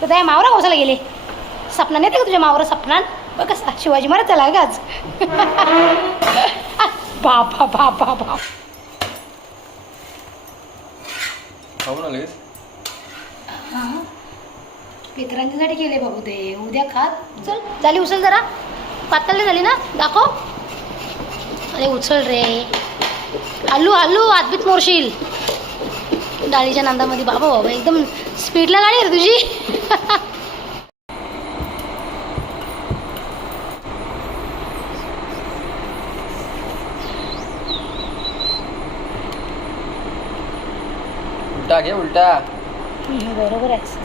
तर त्या मावरा कौसाला गेले. सपना येते का तुझ्या मावरा सपना बघ कसा शिवाजी महाराज चला का आज. बापा बापा बाप खाऊ ना लगेच पितरांच्यासाठी केले बाबू ते. उद्या खात. चल झाली उचल जरा. पातळ झाली ना? दाखव. अरे उचल रे. हल्लू हल्लू आदबीत मोरशील. डाळीच्या नांदामध्ये बाबा बाबा एकदम स्पीडला गाडी आहे तुझी. उलटा घे उलटा. बरोबर आहे.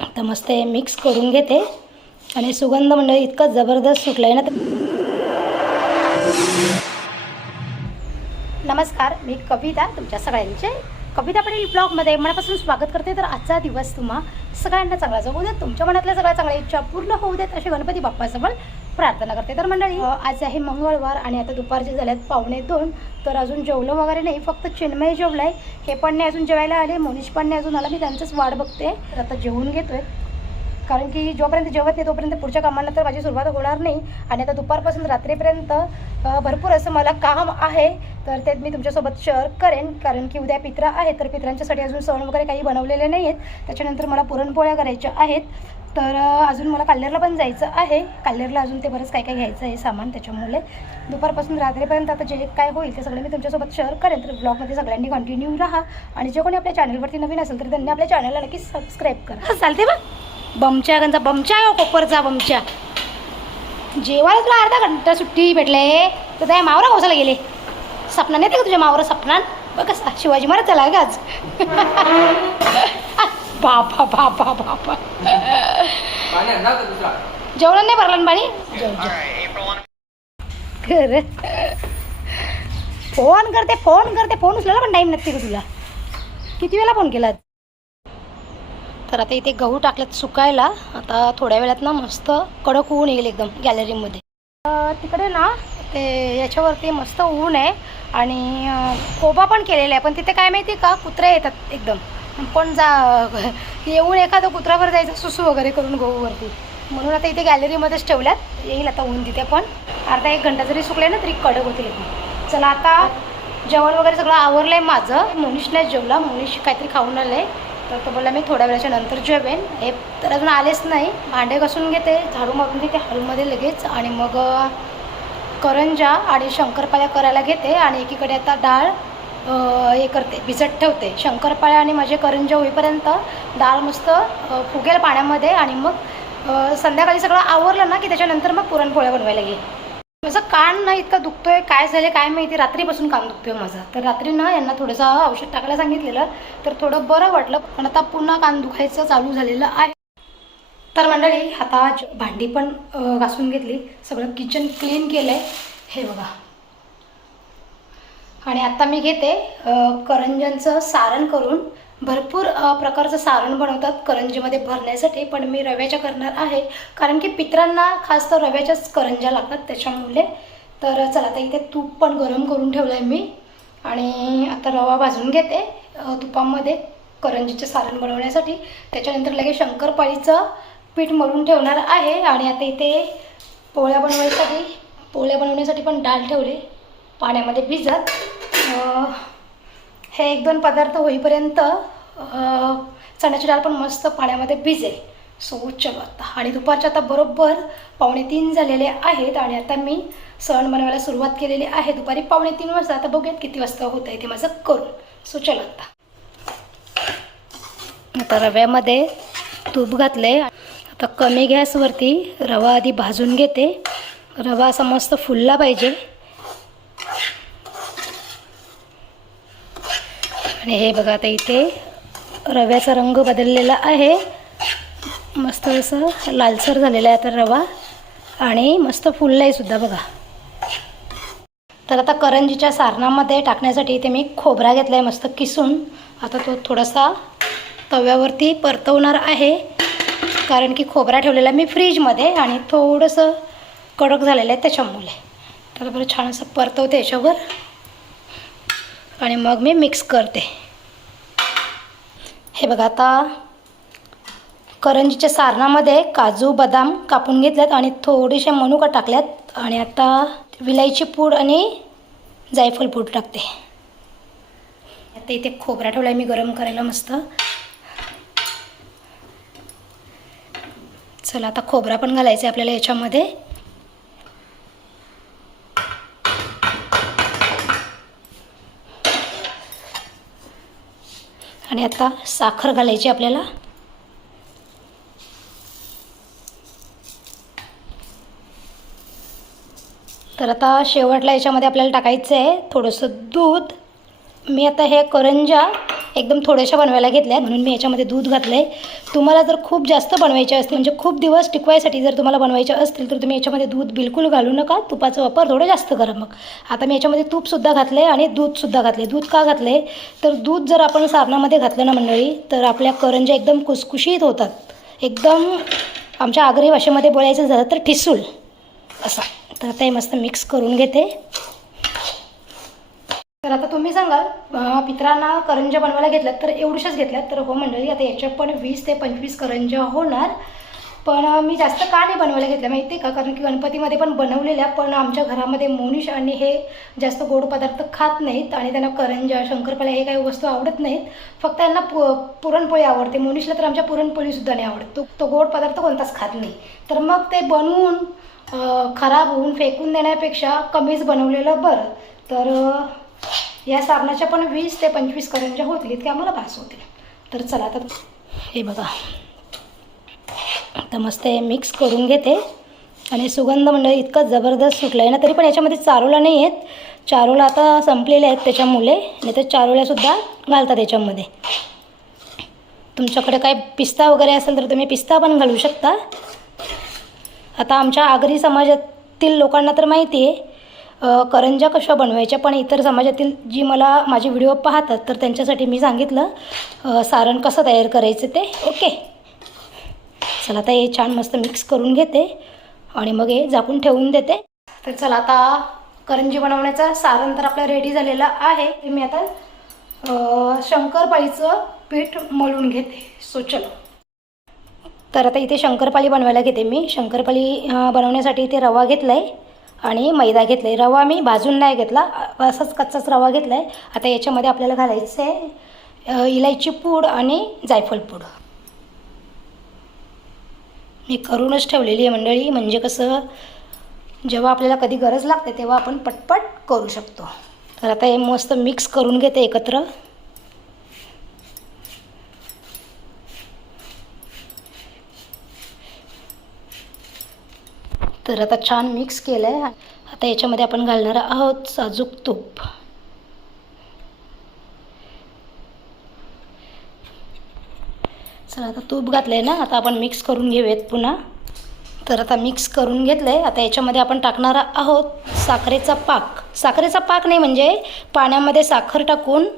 आता मस्त हे मिक्स करून घेते. आणि सुगंध मंडळी इतका जबरदस्त सुटला आहे ना तर नमस्कार मी कविता तुमच्या सगळ्यांचे कविता पाटील ब्लॉगमध्ये मनापासून स्वागत करते. तर आजचा दिवस तुम्हा सगळ्यांना चांगला जाऊ देत तुमच्या मनातल्या सगळ्या चांगल्या इच्छा पूर्ण होऊ देत अशी गणपती बाप्पाजवळ प्रार्थना करते. तर मंडळी अ, आज आहे मंगळवार आणि आता दुपारचे झाल्यात पावणे दोन. तर अजून जेवलं वगैरे नाही फक्त चिन्मय जेवलाय. हे पण नाही अजून जेवायला आले मोनिश पण नाही अजून आला मी त्यांचंच वाट बघते. तर आता जेवून घेतोय. कारण की जोपर्यंत जेवत नाही तोपर्यंत पुढच्या कामांना तर माझी सुरुवात होणार नाही. आणि आता दुपारपासून रात्रीपर्यंत भरपूर असं मला काम आहे तर ते मी तुमच्यासोबत शेअर करेन. कारण की उद्या पित्रा आहेत तर पित्रांच्यासाठी अजून सण वगैरे काही बनवलेले नाही आहेत त्याच्यानंतर मला पुरणपोळ्या करायच्या आहेत. तर अजून मला काल्लेरला पण जायचं आहे. काल्लेरला अजून ते बरंच काय काय घ्यायचं आहे सामान त्याच्यामुळे. दुपारपासून रात्रीपर्यंत आता जे काय होईल ते सगळं मी तुमच्यासोबत शेअर करेन. तर ब्लॉगमध्ये सगळ्यांनी कंटिन्यू राहा. आणि जे कोणी आपल्या चॅनलवरती नवीन असेल तर त्यांनी आपल्या चॅनलला नक्की सबस्क्राईब करा. चालते बा. बमच्या गंजा बमच्या हो, कोपरचा बमच्या. जेवायला तुला अर्धा घंटा सुट्टी भेटले. तर त्या मावरा कौसाला गेले. सपना येते का तुझ्या मावरा सपना बघ कसा शिवाजी महाराज चला आज? बापा बापा बापा जेवण नाही भरलं ना पाणी खरं फोन करते फोन करते फोन उचलायला पण टाईम नसते का तुला? किती वेळा फोन केला? तर आता इथे गहू टाकलेत सुकायला. आता थोड्या वेळात ना मस्त कडक ऊन येईल एकदम गॅलरीमध्ये तिकडे ना ते याच्यावरती मस्त ऊन आहे आणि कोबा पण केलेला आहे. पण तिथे काय माहिती का? कुत्रे येतात एकदम. पण जा येऊन एखादं कुत्रावर जायचं सुसू वगैरे करून गहूवरती. म्हणून आता इथे गॅलरीमध्येच ठेवल्यात. येईल आता ऊन तिथे पण. अर्धा एक घंटा जरी सुकले ना तरी कडक होतील एकदम. चला आता जेवण वगैरे सगळं आवरलं आहे माझं. मोनिशने जेवला. मनीष काहीतरी खाऊन आलं आहे तर तो बोलला मी थोड्या वेळाच्या नंतर जेवेन. हे तर अजून आलेच नाही. भांडे घासून घेते झाडू मारून घेते हॉलमध्ये लगेच. आणि मग करंजा आणि शंकरपाळ्या करायला घेते आणि एकीकडे आता डाळ हे करते भिजत ठेवते. शंकरपाळ्या आणि माझे करंजा होईपर्यंत डाळ मस्त फुगेल पाण्यामध्ये आणि मग संध्याकाळी सगळं आवरलं ना की त्याच्यानंतर मग पुरणपोळ्या बनवायला घेईल माझं कान ना इतका दुखतोय काय झाले काय माहिती रात्रीपासून कान दुखतोय माझं. तर रात्री ना यांना थोडंसं औषध टाकायला सांगितलेलं तर थोडं बरं वाटलं पण आता पुन्हा कान दुखायचं चालू झालेलं आहे. तर मंडळी आता भांडी पण घासून घेतली सगळं किचन क्लीन केलं आहे हे बघा. आणि आता मी घेते करंजांचं सारण करून भरपूर प्रकारचं सारण बनवतात करंजीमध्ये भरण्यासाठी पण मी रव्याच्या करणार आहे. कारण की पित्रांना खास तर रव्याच्याच करंज्या लागतात त्याच्यामुळे. तर चला आता इथे तूप पण गरम करून ठेवलं आहे मी. आणि आता रवा भाजून घेते तुपामध्ये करंजीचे सारण बनवण्यासाठी. त्याच्यानंतर लगेच शंकरपाळीचं पीठ मळून ठेवणार आहे. आणि आता इथे पोळ्या बनवण्यासाठी पोळ्या बनवण्यासाठी पण डाळ ठेवले. पाण्यामध्ये भिजत हे एक दोन पदार्थ होईपर्यंत चण्याची डाळ पण मस्त पाण्यामध्ये भिजेल. सो चलो आता. आणि दुपारच्या आता बरोबर पावणे तीन झालेले आहेत आणि आता मी सण बनवायला सुरुवात केलेली आहे. दुपारी पावणे तीन वाजता. आता बघूयात किती वाजता होत आहे ते माझं करून. सो चलो आता. आता रव्यामध्ये तूप घातले आता कमी गॅसवरती रवा आधी भाजून घेते. रवा असा मस्त फुलला पाहिजे. आणि हे बघा आता इथे रव्याचा रंग बदललेला आहे. मस्त असं लालसर झालेला आहे आता रवा. आणि मस्त फुललं आहे सुद्धा बघा. तर आता करंजीच्या सारणामध्ये टाकण्यासाठी इथे मी खोबरा घेतला आहे मस्त किसून. आता तो थोडासा तव्यावरती परतवणार आहे. कारण की खोबरा ठेवलेला मी फ्रीजमध्ये आणि थोडंसं कडक झालेलं आहे त्याच्यामुळे. तर बरं छान असं परतवते याच्यावर. आणि मग मी मिक्स करते. हे बघा आता करंजीच्या सारणामध्ये काजू बदाम कापून घेतल्यात आणि थोडेसे मनुका टाकल्यात. आणि आता विलायची पूड आणि जायफळ पूड टाकते. आता इथे खोबरा ठेवला आहे मी गरम करायला मस्त. चला आता खोबरा पण घालायचा आहे आपल्याला याच्यामध्ये. आणि आता साखर घालायची आपल्याला. तर आता शेवटला याच्यामध्ये आपल्याला टाकायचं आहे थोडंसं दूध. मी आता हे करंजा एकदम थोड्याशा बनवायला घेतल्या म्हणून मी याच्यामध्ये दूध घातलं आहे तुम्हाला जर खूप जास्त बनवायचे असतील म्हणजे खूप दिवस टिकवायसाठी जर तुम्हाला बनवायचे असतील तर तुम्ही याच्यामध्ये दूध बिलकुल घालू नका. तुपाचा वापर थोडं जास्त करा मग. आता मी याच्यामध्ये तूपसुद्धा घातलं आहे आणि दूधसुद्धा घातले दूध का घातलं आहे तर दूध जर आपण साबणामध्ये घातलं ना मंडळी तर आपल्या करंजे एकदम कुसकुशीत होतात. एकदम आमच्या आगरी भाषेमध्ये बोलायचं झालं तर ठिसूल असं. तर ते मस्त मिक्स करून घेते. तर आता तुम्ही सांगाल पित्रांना करंज्या बनवायला घेतल्यात तर एवढ्याशाच घेतल्यात. तर हो मंडळी आता याच्यात पण वीस ते पंचवीस करंज्या होणार. पण मी जास्त का नाही बनवायला घेतल्या माहिती आहे का? कारण की गणपतीमध्ये पण बनवलेल्या पण आमच्या घरामध्ये मोनिश आणि हे जास्त गोड पदार्थ खात नाहीत आणि त्यांना करंज्या शंकरपाळ्या हे काही वस्तू आवडत नाहीत. फक्त त्यांना पु पुरणपोळी आवडते. मोनिशला तर आमच्या पुरणपोळीसुद्धा नाही आवडत. तो तो गोड पदार्थ कोणताच खात नाही. तर मग ते बनवून खराब होऊन फेकून देण्यापेक्षा कमीच बनवलेलं बरं. तर या साबणाच्या पण वीस ते पंचवीस करंज्या होतील इतके आम्हाला भास होतील. तर चला तर हे बघा. आता मस्त हे मिक्स करून घेते. आणि सुगंध म्हणजे इतका जबरदस्त सुटला आहे ना तरी पण याच्यामध्ये चारोला नाही आहेत. चारोला आता संपलेले आहेत त्याच्यामुळे नाही तर चारोल्यासुद्धा घालतात याच्यामध्ये. तुमच्याकडे काय पिस्ता वगैरे असेल तर तुम्ही पिस्ता पण घालू शकता. आता आमच्या आगरी समाजातील लोकांना तर माहिती आहे करंजा करंज्या कशा बनवायच्या? पण इतर समाजातील जी मला माझे व्हिडिओ पाहतात तर त्यांच्यासाठी मी सांगितलं सारण कसं तयार करायचं ते. ओके. चला आता हे छान मस्त मिक्स करून घेते आणि मग हे झाकून ठेवून देते. तर चला आता करंजी बनवण्याचं सारण तर आपलं रेडी झालेलं आहे. मी आता शंकरपाळीचं पीठ मळून घेते. सो चलो. तर आता इथे शंकरपाळी बनवायला घेते मी. शंकरपाळी बनवण्यासाठी इथे रवा घेतला आहे आणि मैदा घेतला आहे रवा मी भाजून नाही घेतला. असंच असाच कच्चाच रवा घेतला आहे आता याच्यामध्ये आपल्याला घालायचं आहे इलायची पूड आणि जायफळ पूड. मी करूनच ठेवलेली आहे मंडळी. म्हणजे कसं जेव्हा आपल्याला कधी गरज लागते तेव्हा आपण पटपट करू शकतो. तर आता हे मस्त मिक्स करून घेते एकत्र. तर आता छान मिक्स केलं आहे आता याच्यामध्ये आपण घालणार आहोत साजूक तूप. चला आता तूप घातलं आहे ना आता आपण मिक्स करून घेऊयात पुन्हा. तर आता मिक्स करून घेतलं आहे आता याच्यामध्ये आपण टाकणार आहोत साखरेचा पाक. साखरेचा पाक नाही म्हणजे पाण्यामध्ये साखर टाकून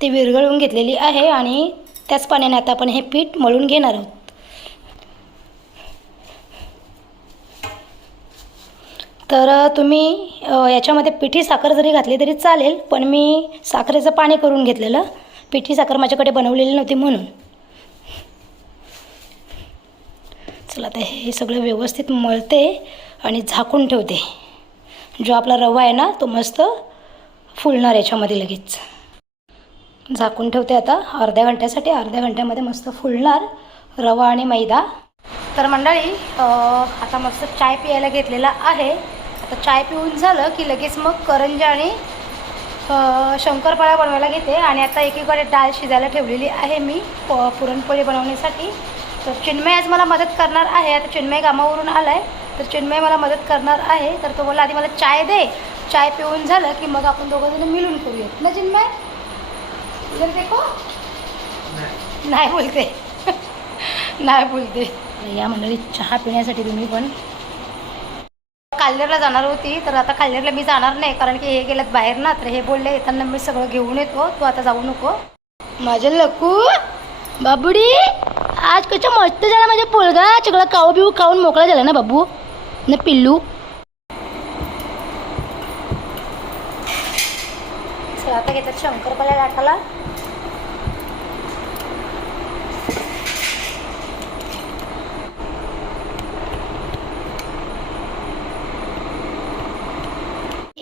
ती विरघळवून घेतलेली आहे आणि त्याच पाण्याने आता आपण हे पीठ मळून घेणार आहोत. तर तुम्ही याच्यामध्ये पिठी साखर जरी घातली तरी चालेल पण मी साखरेचं पाणी करून घेतलेलं. पिठी साखर माझ्याकडे बनवलेली नव्हती म्हणून. चला आता हे सगळं व्यवस्थित मळते आणि झाकून ठेवते. जो आपला रवा आहे ना तो मस्त फुलणार याच्यामध्ये लगेच. झाकून ठेवते आता. अर्ध्या घंट्यासाठी अर्ध्या घंट्यामध्ये मस्त फुलणार रवा आणि मैदा. तर मंडळी आता मस्त चाय प्यायला घेतलेला आहे. आता चाय पिऊन झालं की लगेच मग करंजा आणि अ, शंकरपाळ्या बनवायला घेते. आणि आता एकीकडे डाळ शिजायला ठेवलेली आहे मी प पुरणपोळी बनवण्यासाठी. तर चिन्मय आज मला मदत करणार आहे. आता चिन्मय कामावरून आला आहे तर चिन्मय मला मदत करणार आहे. तर तो बोला आधी मला चाय दे. चाय पिऊन झालं की मग आपण दोघं जण मिळून करूयात. ना चिन्मय? इधर देखो नाही बोलते. नाही बोलते. या मंडळी चहा पिण्यासाठी तुम्ही पण काल्हेरला जाणार होती तर आता काल्हेरला मी जाणार नाही कारण की हे गेलेत बाहेर ना तर हे बोलले येताना मी सगळं घेऊन येतो तू आता जाऊ नको. माझं लकू बाबुडी आज कसं मस्त झाला माझ्या पोलगा सगळं काऊ बिऊ खाऊन मोकळा झाला ना बाबू ना पिल्लू? आता घेतात शंकरपाल्या लाटाला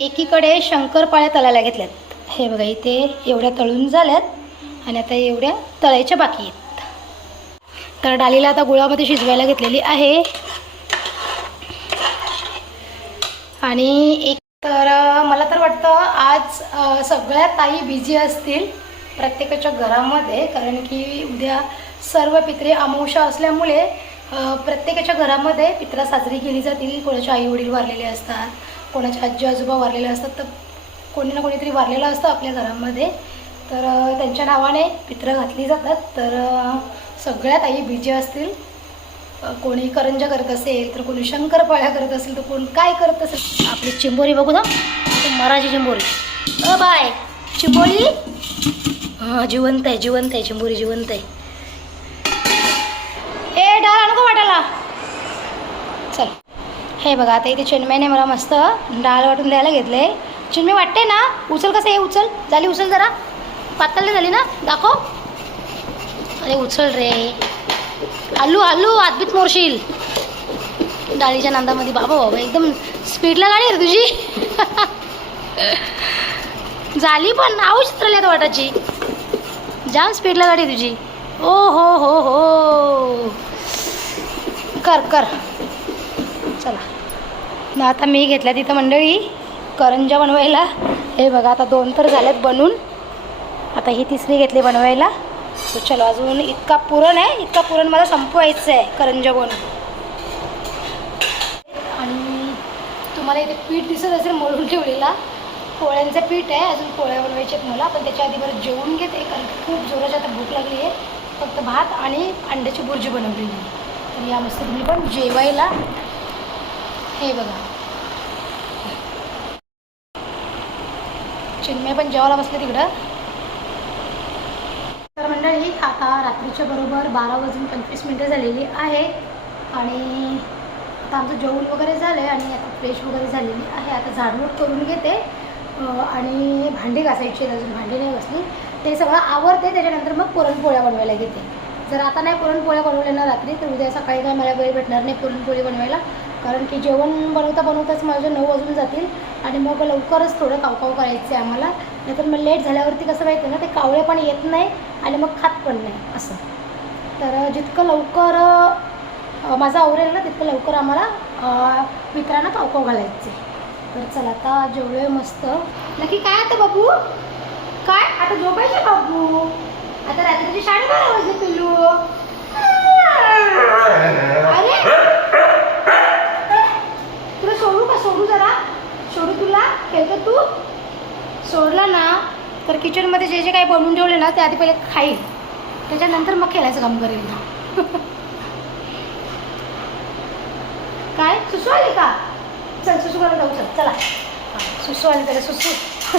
एकीकडे शंकरपाळ्या तळायला घेतल्यात. हे बघा इथे एवढ्या तळून झाल्यात आणि आता एवढ्या तळायच्या बाकी आहेत. तर डालीला आता गुळामध्ये शिजवायला घेतलेली आहे. आणि एक तर मला तर वाटतं आज सगळ्या ताई बिझी असतील प्रत्येकाच्या घरामध्ये कारण की उद्या सर्व पित्रे अमावश्या असल्यामुळे प्रत्येकाच्या घरामध्ये पित्रा साजरी केली जातील कोणाच्या आईवडील वारलेले असतात कोणाचे आजी आजोबा वारलेले असतात तर कोणी ना कोणीतरी वारलेलं असतं आपल्या घरामध्ये. तर त्यांच्या नावाने पित्र घातली जातात. तर सगळ्यात आई ताई असतील. कोणी करंजा करत असेल तर कोणी शंकरपाळ्या करत असेल तर कोण काय करत असेल? आपली चिंबोरी बघू ना. मराठी चिंबोरी. अ बाय. चिंबोरी? हां जिवंत आहे जिवंत आहे चिंबोरी जिवंत आहे. ए डाळ आणू का वाटायला? चल. हे बघा आता इथे चिन्मयने मला मस्त डाळ वाटून द्यायला घेतले. चिन्मय वाटते ना? उचल कसं आहे? उचल. झाली उचल जरा. पातळ नाही झाली ना? दाखव. अरे उचल रे. आलू आलू आदबीत मोरशील. डाळीच्या नांदामध्ये. बाबा बाबा एकदम स्पीडला गाडी आहे रे तुझी. झाली पण आऊ चित्रली आता वाटाची. जाम स्पीडला गाडी आहे तुझी. ओ हो हो हो. कर कर. चला. मग आता मी घेतल्या तिथं मंडळी करंजा बनवायला. हे बघा आता दोन तर झाल्यात बनून. आता ही तिसरी घेतली बनवायला. तर चलो अजून इतका पुरण आहे इतका पुरण मला संपवायचं आहे करंजा बनवून आणि तुम्हाला इथे पीठ दिसत असेल मळून ठेवलेला. पोळ्यांचं पीठ आहे अजून पोळ्या बनवायचे आहेत मला. पण त्याच्या आधी बरं जेवून घेते कारण खूप जोराची आता भूक लागली आहे. फक्त भात आणि अंड्याची बुर्जी बनवलेली तर या मस्त तुम्ही पण जेवायला. हे बघा. चिन्मय पण जेवायला बसले तिकडं. तर मंडळी आता रात्रीच्या बरोबर बारा वाजून पंचवीस मिनटं झालेली आहे आणि आता आमचं जेवण वगैरे झालं आहे आणि आता फ्रेश वगैरे झालेली आहे. आता झाडूड करून घेते. आणि भांडी घासायची अजून. भांडी नाही बसली ते सगळं आवडते त्याच्यानंतर मग पुरणपोळ्या बनवायला घेते. जर आता नाही पुरणपोळ्या बनवल्या ना रात्री तर उद्या सकाळी काय मला वेळ भेटणार नाही पुरणपोळी बनवायला. कारण की जेवण बनवता बनवताच माझे नऊ वाजून जातील आणि मग लवकरच थोडं कावकाव करायचं आहे आम्हाला. नाहीतर मग लेट झाल्यावरती कसं माहिती ना ते कावळे पण येत नाही आणि मग खात पण नाही असं. तर जितकं लवकर माझं आवरेल ना तितकं लवकर आम्हाला मित्रांना कावकाव घालायचे तर चला आता जेवलोय मस्त. नक्की काय आता बाबू? काय? आता झोपायचे बाबू. आता रात्रीची साडेबारा वाजले पिल्लू. अरे तुला सोडू का सोडू जरा सोडू तुला? खेळतो तू? सोडला ना तर किचनमध्ये जे जे काही बनवून ठेवले ना ते आधी पहिले खाईल. त्याच्यानंतर मग खेळायचं काम करेल ना. काय? सुसू आली का? चल सुसू करायला जाऊ चल चला. सुसू आले त्याला सुसू.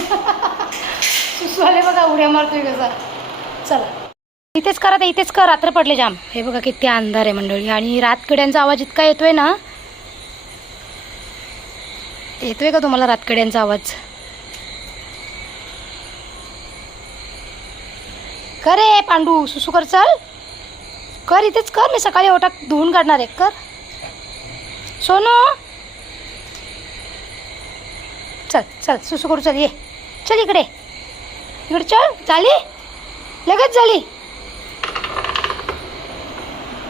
सुसू आले बघा उड्या मारतोय कसा. चला. इथेच करा ते इथेच कर. रात्र पडले जाम. हे बघा किती अंधार आहे मंडळी. आणि रातकड्यांचा आवाज इतका येतोय ना येतोय का तुम्हाला रातकड्यांचा आवाज? कर रे पांडू सुसू कर चल. कर इथेच कर. मी सकाळी ओटा धुवून काढणार आहे. कर. सोनू. चल चल सुसू करू चल ये. चल इकडे. इकडे चल. झाली? लगेच झाली?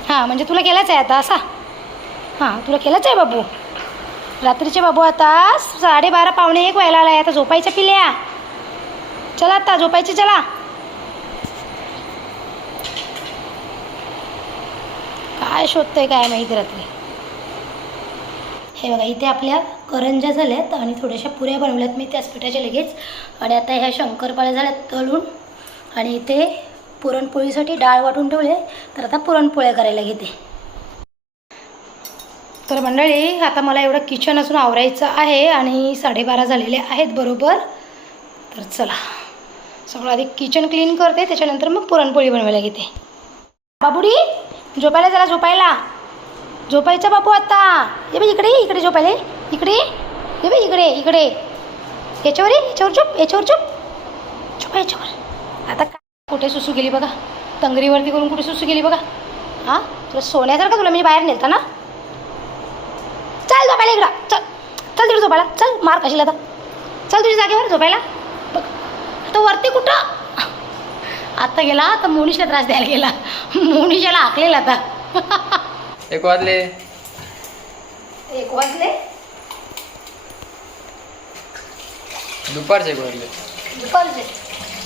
हां म्हणजे तुला केलाच आहे आता असा? हां तुला केलाच आहे बाबू? रात्रीचे बाबू आता साडेबारा पावणे एक व्हायला आला आहे आता झोपायच्या पिल्या. चला आता झोपायचे चला. काय शोधतंय काय माहिती रात्री. हे बघा इथे आपल्या करंजा झाल्यात आणि थोड्याशा पुऱ्या बनवल्यात. मी त्याच पिठाच्या लगेच. आणि आता ह्या शंकरपाळ्या झाल्यात तळून. आणि इथे पुरणपोळीसाठी डाळ वाटून ठेवले तर आता पुरणपोळ्या करायला घेते. तर मंडळी आता मला एवढं किचन असून आवरायचं आहे आणि साडेबारा झालेले आहेत बरोबर. तर चला सगळं आधी किचन क्लीन करते त्याच्यानंतर मग पुरणपोळी बनवायला घेते. बाबुडी झोपायला जरा झोपायला. झोपायचं बापू आता. ये बाई इकडे इकडे झोपायला. इकडे ये. बाई इकडे इकडे. याच्यावर ये याच्यावर चुप याच्यावर झोप. झोपा याच्यावर. आता काय? कुठे सुसू गेली बघा. तंगरीवरती करून कुठे सुसू गेली बघा. हां? तुला सोन्यासारखं तुला मी बाहेर नेलता ना? झोपायला इकडं. चल चल तिकडे झोपायला. चल मार कशीला आता चल तुझ्या जागेवर झोपायला. बघ आता वरती कुठं? आता गेला आता मोनिशला त्रास द्यायला गेला. मोनिशाला हाकलेला आता. एक वाजले. एक वाजले? दुपारचे एक वाजले. दुपारचे.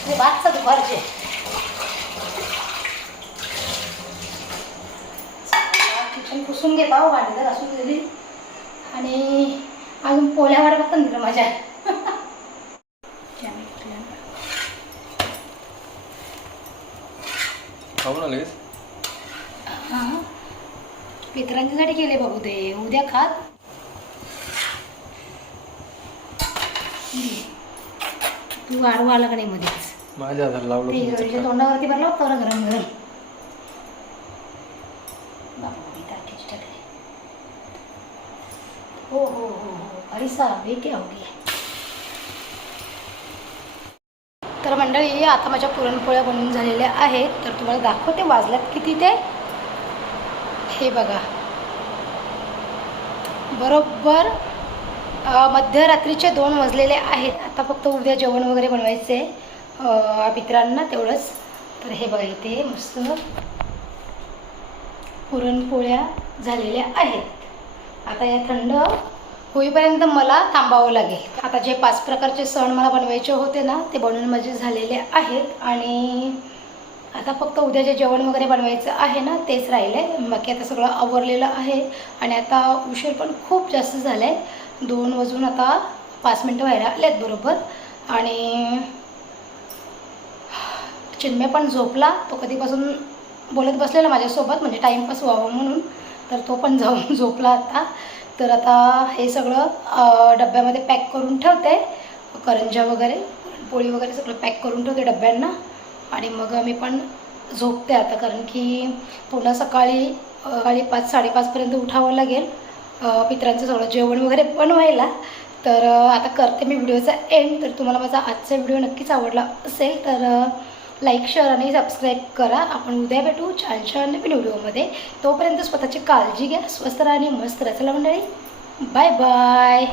ते भातचा दुपारचे. किचन पुसून घेता हो भांडी तर घासून दिली. आणि अजून पोळ्यावर फक्त दिलं माझ्या. पितरांच्यासाठी केले बघू ते उद्या खात तू वाढू आला का नाही मध्येच माझ्या. तोंडावरती भरला होता गरम गरम बापू, मी टाकीची टाकली. हो हो हो हो. ऐसा बे क्या हो गया तर मंडळी आता माझ्या पुरणपोळ्या बनवून झालेल्या आहेत. तर तुम्हाला दाखवते वाजल्यात किती ते. हे बघा. बरोबर मध्यरात्रीचे दोन वाजलेले आहेत. आता फक्त उद्या जेवण वगैरे बनवायचे आहे. मित्रांना तेवढंच. तर हे बघा इथे मस्त पुरणपोळ्या झालेल्या आहेत. आता या थंड होईपर्यंत मला थांबावं लागेल. आता जे पाच प्रकारचे सण मला बनवायचे होते ना ते बनवून माझे झालेले आहेत आणि आता फक्त उद्या जे जेवण वगैरे बनवायचं आहे ना तेच राहिलं आहे बाकी आता सगळं आवरलेलं आहे आणि आता उशीर पण खूप जास्त झाला आहे दोन वाजून आता पाच मिनटं व्हायला आलेत बरोबर. आणि चिन्मय पण झोपला. तो कधीपासून बोलत बसलेला माझ्यासोबत म्हणजे टाईमपास व्हावा म्हणून. तर तो पण जाऊन झोपला आता. तर आता हे सगळं डब्यामध्ये पॅक करून ठेवते. करंजा वगैरे पोळी वगैरे सगळं पॅक करून ठेवते डब्यांना. आणि मग मी पण झोपते आता कारण की पुन्हा सकाळी सकाळी पाच साडेपाचपर्यंत उठावं लागेल. मित्रांचं सगळं जेवण वगैरे पण व्हायला. तर आता करते मी व्हिडिओचा एंड तर तुम्हाला माझा आजचा व्हिडिओ नक्कीच आवडला असेल तर लाईक शेअर आणि सबस्क्राईब करा. आपण उद्या भेटू छान छान नवीन व्हिडिओमध्ये तोपर्यंत स्वतःची काळजी घ्या स्वस्त राहा आणि मस्त राहा. चला मंडळी बाय बाय